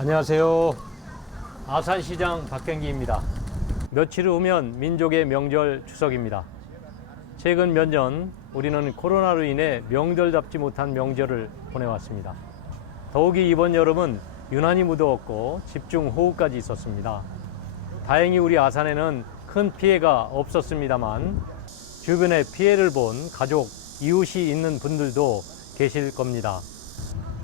안녕하세요. 아산시장 박경기입니다. 며칠 후면 민족의 명절 추석입니다. 최근 몇 년 우리는 코로나로 인해 명절답지 못한 명절을 보내왔습니다. 더욱이 이번 여름은 유난히 무더웠고 집중 호우까지 있었습니다. 다행히 우리 아산에는 큰 피해가 없었습니다만 주변에 피해를 본 가족, 이웃이 있는 분들도 계실 겁니다.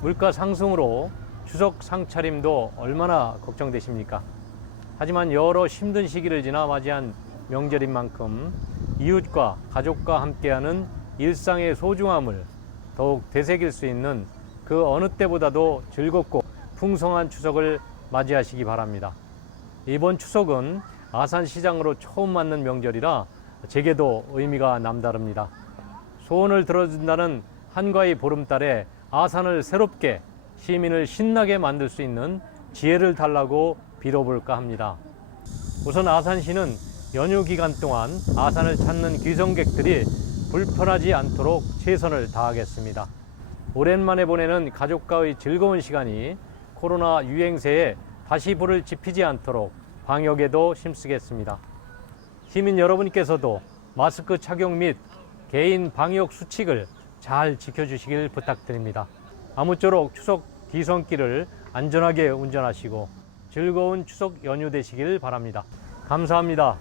물가 상승으로 추석 상차림도 얼마나 걱정되십니까? 하지만 여러 힘든 시기를 지나 맞이한 명절인 만큼 이웃과 가족과 함께하는 일상의 소중함을 더욱 되새길 수 있는 그 어느 때보다도 즐겁고 풍성한 추석을 맞이하시기 바랍니다. 이번 추석은 아산시장으로 처음 맞는 명절이라 제게도 의미가 남다릅니다. 소원을 들어준다는 한가위 보름달에 아산을 새롭게 시민을 신나게 만들 수 있는 지혜를 달라고 빌어볼까 합니다. 우선 아산시는 연휴 기간 동안 아산을 찾는 귀성객들이 불편하지 않도록 최선을 다하겠습니다. 오랜만에 보내는 가족과의 즐거운 시간이 코로나 유행세에 다시 불을 지피지 않도록 방역에도 힘쓰겠습니다. 시민 여러분께서도 마스크 착용 및 개인 방역 수칙을 잘 지켜주시길 부탁드립니다. 아무쪼록 추석 뒤손길을 안전하게 운전하시고 즐거운 추석 연휴 되시길 바랍니다. 감사합니다.